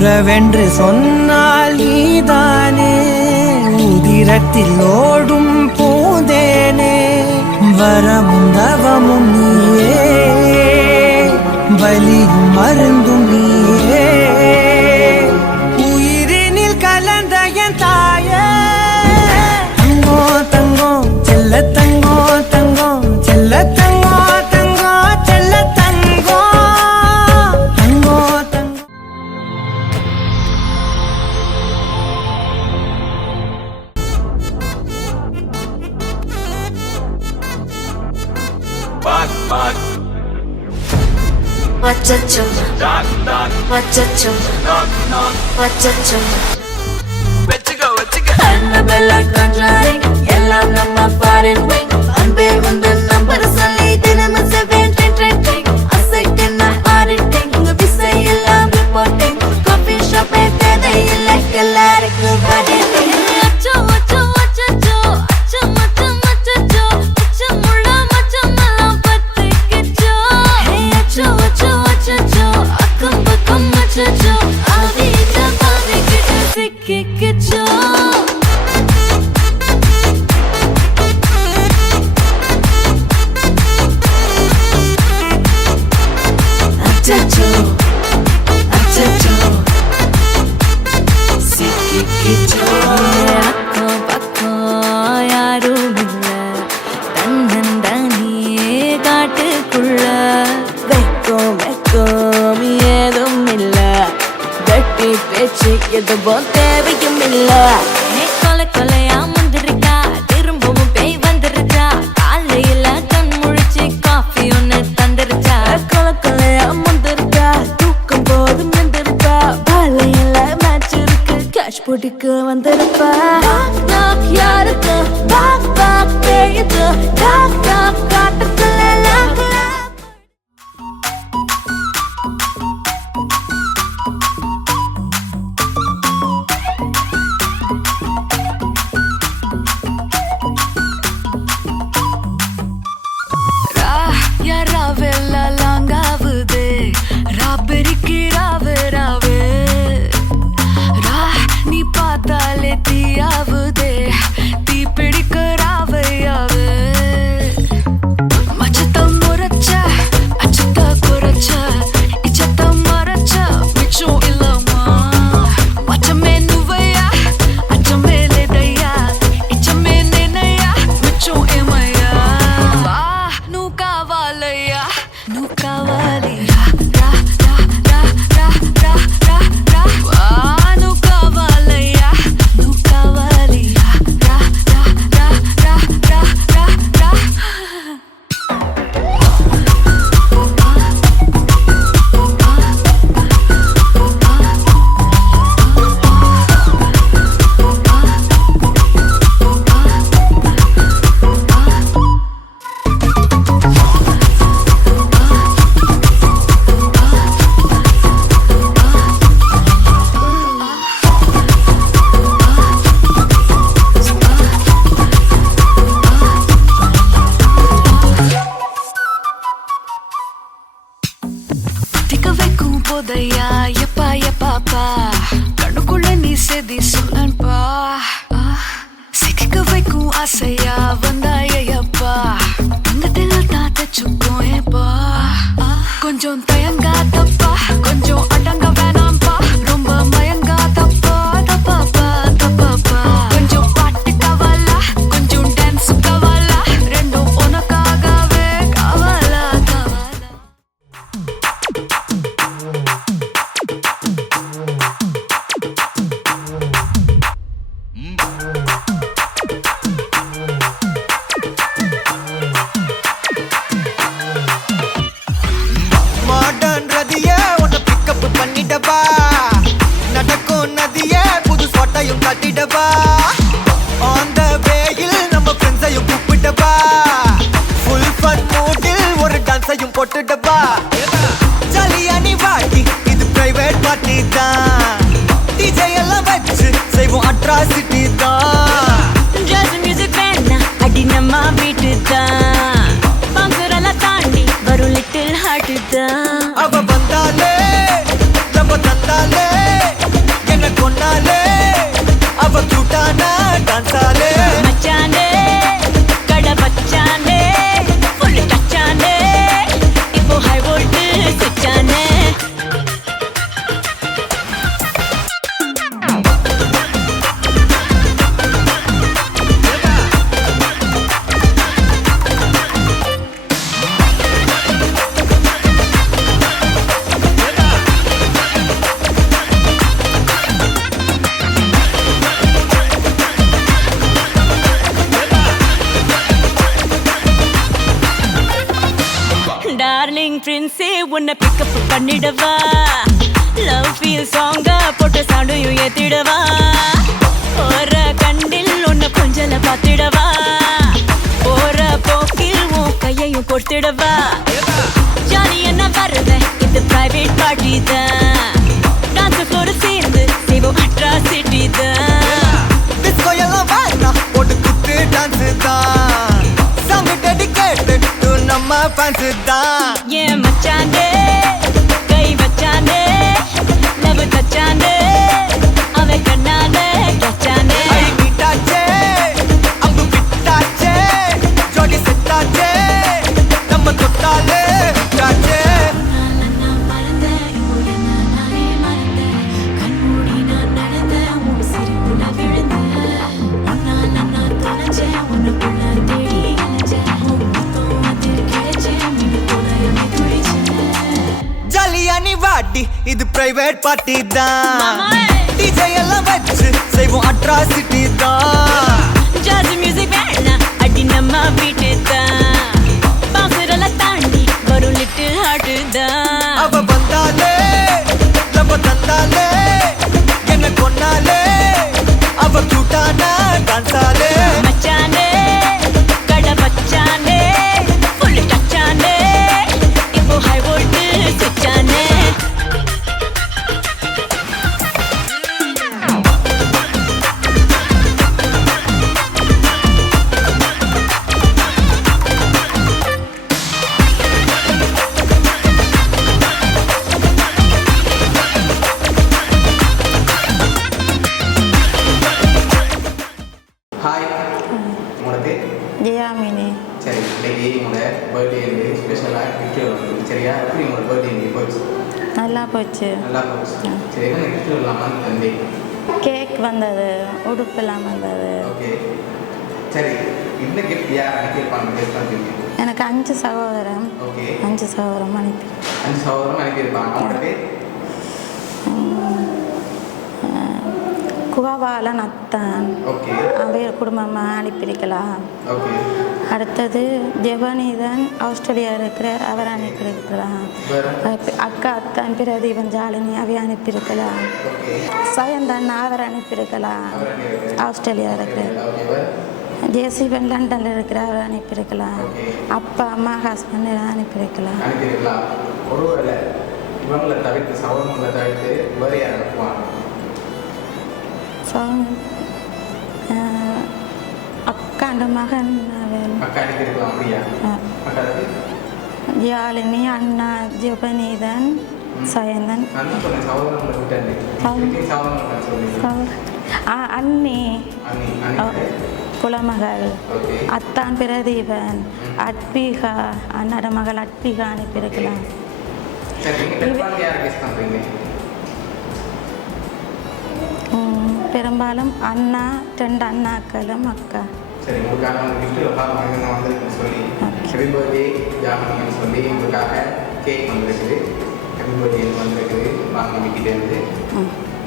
உறவென்று சொன்னால் நீதானே, உதிரத்தில் ஓடும் பூந்தேனே, வரமும் தவமும் நீயே, வலியும் மருந்தும் நீயே, உயிரினில் கலந்த என் தாயே. தங்கோ தங்கோ செல்ல தங்கோ தங்கோ செல்ல தங்கோ தங்கோ செல்ல தங்கோ தங்கோ தங்கோ. Wachacho, wachacho, wachacho. Annabella conjuring, yellow number foreign wing. Unbe undu number solli dinam 7 a second auditing. Bisai ellam reporting. Coffee shop e thedai illa galaric vadili. Acho acho wachacho, acho macho machacho, acho mulla macho mala pattikicho. Hey acho acho wachacho, akkam pakkam machacho, avita pavikittu sikkikicho. Achacho, achacho, sikkikicho. Akko pakko yarum illa, tannandaniye kaattukulla. Vekkom vekkom edum illa, vetti pechu eduvum theviyum illa. Hey kole koleya mundirukka, thirumbavum pei vandirucha, kaalayila kan mulichi coffee onnu thandirucha. Kole koleya mundirukka, thookam podum endirukka, baalayila match irukku, cash podukku vandiruppa. Knock knock yarukku, knock knock peyudhu, knock knock kaattukulla lock lock. Yaravella langavude, raberiki rave rave, ra ni paatale tiyavude, tee pidikka rave rave. Machata moracha, achata koracha, ichata maracha, michu illama. Machame nuvaya, achame ledaya, ichame nenaya, michu emaya. Va nu kavalaya, nu kavali ra ra ra ra ra ra ra. Va nu kavalaya, nu kavali ra ra ra ra ra ra ra. திக்க வைக்கும் போதையா எப்பா எப்பாப்பா, கண்ணுக்குள்ள நீ செதி சொல்லன்பா. சிக்க வைக்கும் ஆசையா வந்தாயப்பா, தங்கத்தில் தான் தச்சுக்கும் ஏப்பா. கொஞ்சம் தயங்காதப்பா, கொஞ்சம் அடங்க வேணாம்பா, ரொம்ப மயங்காதப்பா, தப்பாப்பா தப்பாப்பா. கொஞ்சம் பாட்டு கவலா, கொஞ்சம் டான்ஸ் கவலா, ரெண்டும் உனக்காகவே கவலா கவலா. மாடர்ன் ரதியே உன்னை பிக்கப் பண்ணிடவா, நடக்கும் நதியே புது சொட்டையும் கட்டிடவா, ஆன் த வேயில் நம்ம ஃப்ரெண்ட்ஸையும் கூப்பிடவா, ஃபுல் ஃபன் மூடில் ஒரு டான்ஸையும் போட்டுடவா. ஜாலியா நீ வாட்டி, இது பிரைவேட் பார்ட்டி தான், டிஜே எல்லாம் வச்சு செய்வோம் அட்ராசிட்டி தான். Jazz music வேணா அடி நம்ம வீட்டு தான், பங்குரெல்லாம் தாண்டி வரும் லிட்டில் ஹார்ட் தான். அவ வந்தாலே நம்ம தந்தாலே என் ஃப்ரெண்ட்ஸே உன்னை பிக்கப் பண்ணிடவா லவ் ஃபீல் சாங்கா போட்ட சவுண்டையும் ஏத்திடவா போற கண்டில் உன்னை கொஞ்சல பார்த்திடவா போற போக்கில் உன் கையையும் கொடுத்திடவா ஜாலி என்ன வருவேன் இது பிரைவேட் பார்ட்டி தான் டான்ஸ் ஃப்ளோர் சேர்ந்து செய்வோம் அட்ராசிட்டி தான் டிஸ்கோ எல்லாம் வேணாம் போட்டு குத்து டான்ஸ் தான் சாங் டெடிகேட்டட் டு நம்ம ஃபேன்ஸ் தான் ஏன் மச்சானே கை வச்சானே லவ் தச்சானே அவ கண்ணாலே கச்சானே ஐ மீட்டாச்சே அம்பு விட்டாச்சே ஜோடி செட்டாச்சே நம்ம தொட்டாலே விட்டாச்சே நான் மறந்தேன் உடனே நானே மறந்தேன் கண்மூடி நான் நடந்தேன் உன் சிரிப்புல விழுந்தேன் உன்னால நான் தொலைச்சேன் உனக்குள்ள தேடி அலைஞ்சேன் உன் முத்தம் அதில் கிடைச்சேன் மீன் போல துடிச்சேன் ஜாலியா நீ வாடி இது பிரைவேட் பார்ட்டி தான் மாமா டிஜே எல்லாம் வச்சு செய்வோம் அட்ராசிட்டி தான் ஜாஸ் மியூசிக் வேணாம் அடி நம்ம வீட்டு தான் பாசுரெல்லாம் தாண்டி வரும் லிட்டில் ஹார்ட் தான் அவ வந்தாலே நம்ம தந்தாலே என்ன கொன்னாலே அவ கூட்டானா டான்ஸாலே மச்சானே கடை பச்சானே ஃபுல் டச்சானே இப்போ ஹை வோல்ட் சுச்சானே ஹாய் உங்களோட பேர் ஜெயாமினி சரி இன்னைக்கு உங்களோட பர்த்டே ஸ்பெஷலாக கிஃப்ட் வந்து சரியா எப்படி உங்களோட பர்த்டே இன்னைக்கு போச்சு நல்லா போச்சு நல்லா போச்சு சரி என்ன கிஃப்ட் இல்லாமல் தந்தை கேக் வந்தது உடுப்பெல்லாம் வந்தது ஓகே சரி இந்த கிஃப்ட் யார் அனுப்பியிருப்பாங்க கெஸ்ட் பண்ணுறீங்க எனக்கு 5 சகோதரம் ஓகே 5 சகோதரம் அனுப்பி 5 சகோதரம் அனுப்பியிருப்பாங்க அவங்களோட பேர் குவாபாலன் அத்தான் ஓகே அவைய குடும்பமாக அனுப்பியிருக்கலாம் ஓகே அடுத்தது ஜெபனீதன் ஆஸ்திரேலியா இருக்கிறார் அவர் அனுப்பியிருக்கலாம் வேறு அக்கா அத்தான் பிரதீபன் ஜாலினி அவை அனுப்பியிருக்கலாம் ஓகே சயந்தன் அவர் அனுப்பியிருக்கலாம் ஆஸ்திரேலியா இருக்கிறார் ஓகே வேறு ஜேசிபன் லண்டனில் இருக்கிற அவர் அனுப்பியிருக்கலாம் ஓகே அப்பா அம்மா ஹஸ்பண்ட் அனுப்பியிருக்கலாம் அனுப்பியிருக்கலாம் ஒருவேளை இவங்களை தவிர்த்து சகோதரங்களை தவிர்த்து வேறு யார் அனுப்புவாங்க ஸோ அக்காண்ட மகன் அவன் அக்கா அனுப்பியிருக்கலாம் அப்படியா அக்கா யாழினி அண்ணா ஜெபனீதன் சயந்தன் நான் சொன்னேன் சகோதரங்களை விட்டு சகோதரங்களை சொல்லுங்க அண்ணி அண்ணி அண்ணி குலமகள் ஓகே அத்தான் பிரதீபன் அட்பிகா அண்ணாட மகள் அட்பிகா அனுப்பியிருக்கலாம் சரி நீங்கள் பெரும்பாலும் யார் கெஸ்ட் பண்ணுறீங்க பெரும்பாலும் அண்ணா 2 அண்ணாக்களும் அக்கா சரி உங்களுக்காக வந்து கிஃப்ட் பார்க்க நான் வந்திருக்கேன்னு சொல்லி ஹெப்பி பர்த்டே ஜாமனின்னு சொல்லி உங்களுக்காக கேக் வந்திருக்குது ஹெப்பி பர்த்டே வந்திருக்குது வாங்க வீட்டிலேருந்து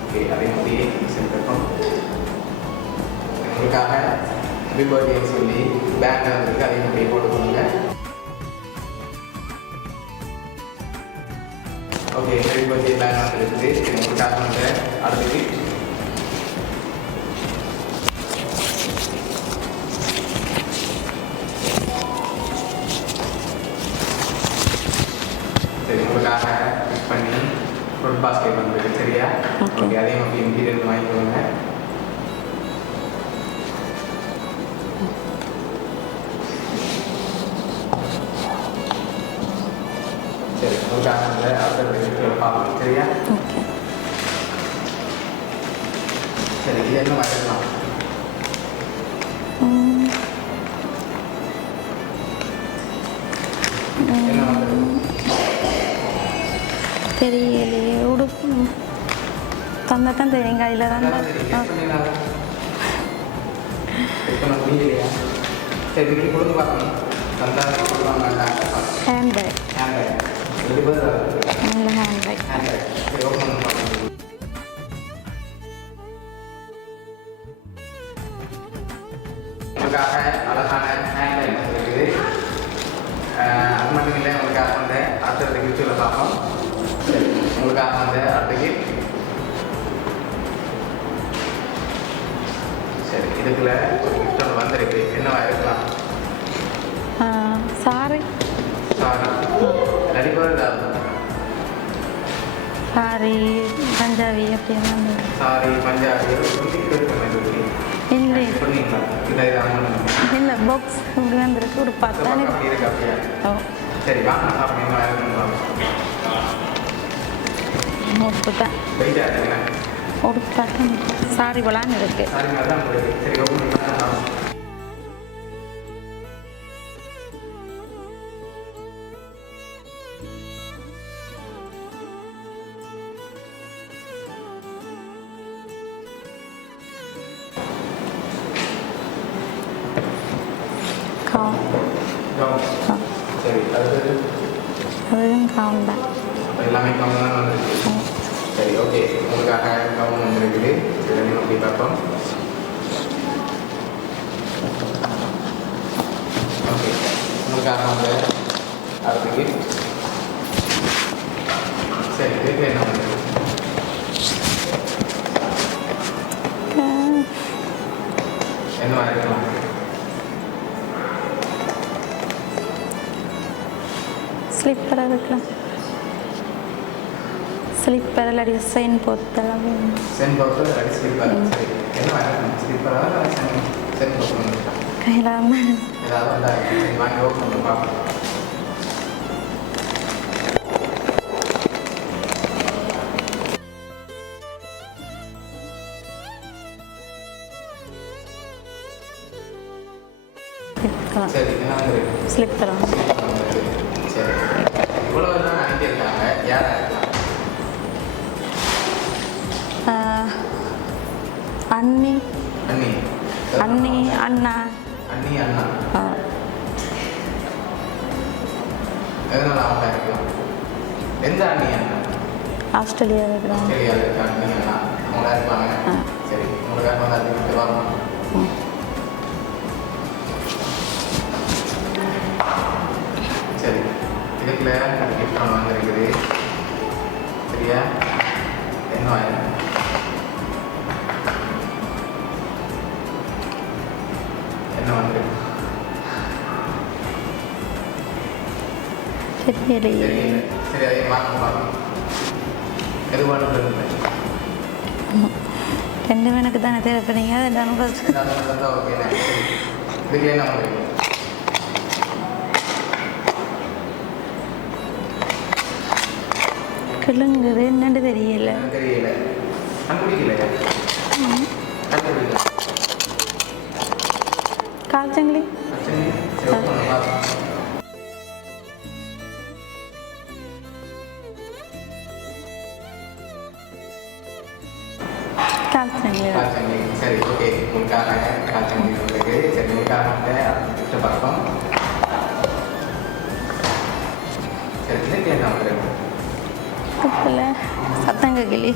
ஓகே அதே மாதிரியே சென்றிருக்கோம் உங்களுக்காக ஹெப்பி பர்த்டேன்னு சொல்லி பேங்கில் வந்திருக்கு அதே மாதிரி போட்டு கொடுங்க ஓகே ஹெப்பி பர்த்டே பேங்க் வந்துருக்குது உங்களுக்காக வந்து அடுத்து சரி உங்களுக்காக பிக் பண்ணி ஃப்ரூட் பாஸ்கெட் வந்துருக்கு சரியா Okay. ஓகே அதே மாதிரி இன்டீரியர் வாங்கிக்கோங்க சரி உங்களுக்காக வந்து அடுத்த பார்ப்போம் சரியா ஓகே சரி இது என்ன வாங்கிக்கலாம் என்ன வந்து தெரியலையே உடுப்பு தந்தான் தெரியும் கையில் தான் இப்போ நான் புரியலையா சரி இப்படி கொடுத்து பார்க்கணும் தந்தா கொடுப்பாங்க ஹேண்ட்பேக் ஹேண்ட் ரெண்டு பேர் நல்ல ஹேண்ட்பேக் ஹேண்ட் சரி ஓப்பன் பண்ணி பார்க்கணும் உங்களுக்காக அழகான ஹேண்ட் இருக்குது அது மட்டும் இல்லை உங்களுக்காக வந்து அடுத்த உங்களுக்காக வந்து அடுத்த சரி இதுக்குள்ள ஒரு gift ஒன்று வந்திருக்கு. என்னவா இருக்கலாம்? சாரி சாரி நடிப்பவர் ஏதாவது சாரி பஞ்சாபி அப்படின்னு சாரி பஞ்சாபி சொன்னீங்களா? இல்லை இல்லை இது அவங்க இல்லை பாக்ஸ் இப்படி வந்திருக்கு ஒரு பத்தானே இருக்கு அப்படியா? ஓ சரி வாங்க சாப்பிடுங்க இருக்குங்களா? உப்பு தான் வெயிட் ஆகுதுங்க. ஒரு பட்டன் சாரி போலான்னு இருக்கு சாரி மாதிரி தான் உங்களுக்கு. சரி ஓப்பன் பண்ணி சரி அடுத்தது அதுவும் கவுன் தான் எல்லாமே கவுன் தான் வந்துருக்கு. சரி ஓகே உங்களுக்காக கவுன் வந்துருக்குது. சரி நோக்கி பார்ப்போம். ஓகே உங்களுக்காக வந்து அடுத்து சரி இதுக்கு என்ன வந்துருக்கு? என்ன இருக்கலாம்? ஸ்லிப்பர் இருக்கலாம் ஸ்லிப்பர் இல்லாடி செயின் போத்தலாம் சென் போத்தல் இல்லாட்டி ஸ்லிப்பர். சரி என்ன இருக்கலாம்? ஸ்லிப்பராக சென் போத்தல் கையில் ஏதாவது வந்தா சரி வாங்கி ஓப்பன் பண்ணி பார்ப்போம். சரி என்ன வந்துருக்கு? ஸ்லிப்பர் சரி இவ்வளோ தான் அனுப்பியிருக்காங்க. யாராக இருக்கலாம்? அண்ணி அண்ணி அண்ணி அண்ணா அண்ணி அண்ணா எதனால அவங்க இருக்கலாம்? எந்த அண்ணி அண்ணா? ஆஸ்திரேலியாவில் இருக்கிறாங்க ஆஸ்திரேலியாவில் இருக்க அண்ணி அண்ணா அவங்களா இருப்பாங்க. சரி உங்களுக்காக வந்து அது வரணும். சரி இதுக்குள்ள கிஃப்ட் ஒன்று வந்துருக்குது. சரியா என்ன என்ன வந்துருக்கு? தெரியலையே தெரியல. சரி அதையும் பார்க்கலாம். எது பண்ணுறது? ரெண்டு எனக்கு தானே தேவைப்படுறீங்க அதை நம்பர் ஓகே இதுக்கு என்ன வந்துருக்கு? கிளுங்குது என்னன்னு தெரியல தெரியல. கண்டுபிடிக்கலையா? கண்டுபிடிக்கல. காய்ச்சங்களி சரி சரி ஓப்பன் பண்ணலாம். காய்ச்சங்களி காய்ச்சங்கி. சரி ஓகே உங்களுக்காக காய்ச்சங்கி வந்துருக்கு. சரி உங்களுக்காக வந்து கிஃப்ட் பார்ப்போம். சரி இதுக்கு என்ன வந்துருக்கு? இல்லை சத்தங்க கிளி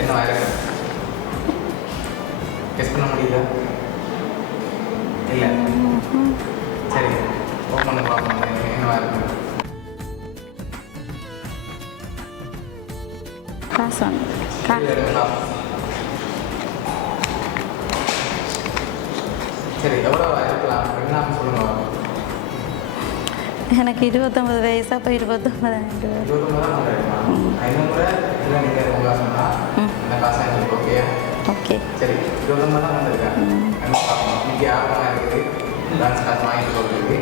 என்ன இருக்கு? கெஸ் பண்ண முடியல? இல்லை சரி ஓப்பன் பண்ணி பார்ப்போம். என்ன இருக்கு? காசு வந்து சரி எவ்வளோ இருக்கலாம்? என்ன சொல்லுங்க. எனக்கு 29 வயசு அப்போ 29,000 இருபத்தொம்பது தான் வந்துருக்கலாம். 500 இல்லை நீங்கள் உங்களா சொன்னால் இந்த காசு எனக்கு ஓகே. ஓகே சரி 29 தான் வந்திருக்கேன். பார்ப்போம். இன்றைக்கி ஆர்வமாக இருக்குது. டான்ஸ் காசு வாங்கிட்டு போகிறதுக்கு.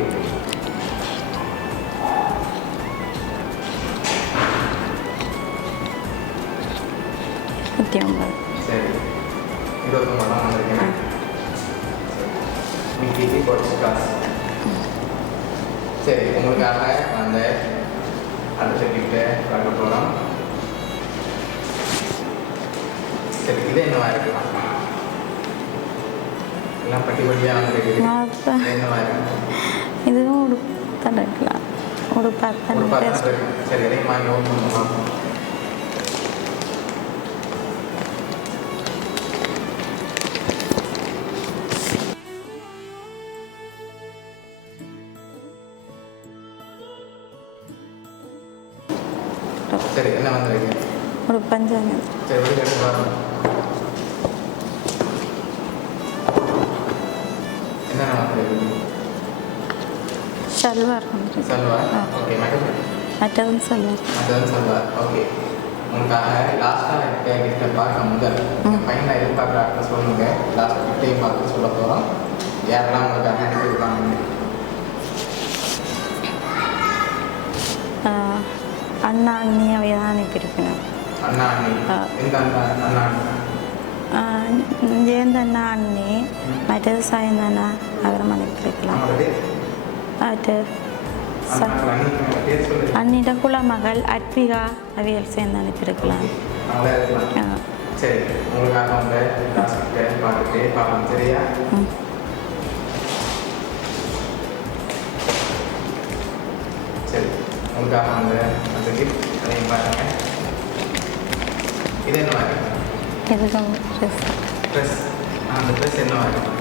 சரி 29 தான் வந்திருக்கேன். இன்னைக்கு போட்டு காசு. சரி உங்களுக்காக அந்த அடுத்த கிட்ட பார்க்க போகிறோம். சரி இது என்னவா இருக்கலாம்? எல்லாம் பட்டி பட்டியாக வந்துருக்குது. என்னவா இருக்கு? இதுவும் உடுத்தான் இருக்கலாம் ஒரு 10 இருக்கு. சரி எதையும் வாங்கி ஓப்பன் பண்ணி பார்ப்போம். வந்திருக்கிறோம். சரி என்ன வந்திருக்கு? ஒரு பஞ்சாங்கம் சரி வெளியே எடுத்து வரணும். என்னென்ன வந்திருக்கு? சல்வார் வந்துருக்கு. சல்வார். ஓகே மற்றதும் சல்வார். அதுதான் சல்வார். ஓகே உங்களுக்காக லாஸ்ட்டாக எனக்கு கிட்ட பார்க்க முதல் ஃபைனலாக எதிர்பார்க்குற ஆக்டர் சொல்லுங்க. லாஸ்ட் கிட்டையும் பார்த்து சொல்ல போகிறோம். யாரெல்லாம் உங்களுக்காக அனுப்பியிருக்காங்க? அண்ணா அண்ணி அவைய தான் அனுப்பியிருக்கணும். அண்ணா அண்ணி எந்த அண்ணா அண்ணி? ஜெயந்த அண்ணா அண்ணி மற்றது சாயந்த அண்ணா அவரும் அனுப்பியிருக்கலாம். அது அண்ணிட குலமகள் அட்விகா அவியல் சேர்ந்து அனுப்பியிருக்கலாம். சரி உங்களுக்காக வந்து பார்த்துட்டு பார்க்கலாம். சரியா? சரி உங்களுக்காக வந்து அந்த கிஃப்ட் அதையும் பாருங்க. இது என்ன மாதிரி எதுக்கும் ட்ரெஸ் ட்ரெஸ்? அந்த ட்ரெஸ் என்ன மாதிரி?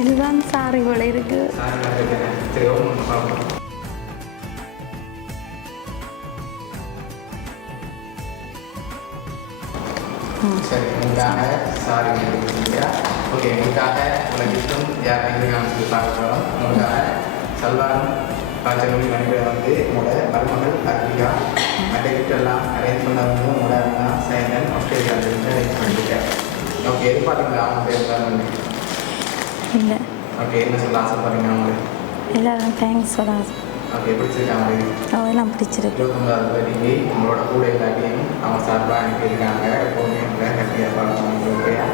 இதுதான் சாரி போல இருக்கு. சரி ஒன்று பார்ப்போம். சரி உங்களுக்காக சாரி இல்லையா? ஓகே உங்களுக்காக உங்களுக்கு இஷ்டம் யார் எங்களுக்கு சொல்லி பார்க்க போகிறோம். உங்களுக்காக சல்வாரும் பாச்சகமும் மணிப்பேர் வந்து உங்களோட மருமகள் அர்பிகா மற்ற கிஃப்டெல்லாம் அரேஞ்ச் பண்ணவங்க உங்களோட அண்ணா சைனன் ஆஸ்திரேலியாவிலிருந்து அரேஞ்ச் பண்ணிட்டேன். ஓகே எதிர்பார்த்தீங்களா அவங்க பேர் தான்? இல்லை. ஓகே என்ன சொல்ல ஆசைப்படுறீங்க அவங்களுக்கு? எல்லாரும் தேங்க்ஸ் சொல்ல ஆசை. ஓகே பிடிச்சிருக்காங்க. அவெல்லாம் பிடிச்சிருக்கு. 29வது தேதி உங்களோட கூட எல்லாத்தையும் அவங்க சார்பாக அனுப்பியிருக்காங்க. எப்போவுமே உங்களை ஹாப்பியாக பார்க்கணும். ஓகேயா?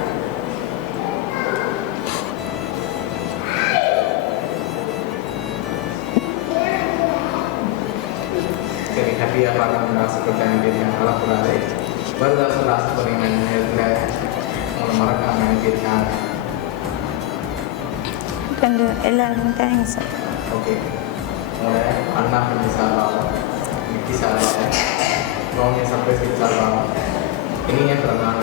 சரி ஹாப்பியாக பார்க்கணும்னு ஆசைப்பட்டு அனுப்பியிருக்காங்க. கலக்கூடாது. வருதாசத்தில் ஆசைப்படுறீங்க இந்த நேரத்தில் உங்களை மறக்காமல் அனுப்பியிருக்காங்க. எல்லாருக்கும் தேங்க்ஸ். ஓகே உங்களோட அண்ணா ஃப்ரெண்டு சார்பாக விக்கி சார்பாக ரோமியா சர்ப்ரைஸ் சார்பாக இனிய பிறந்த நாள்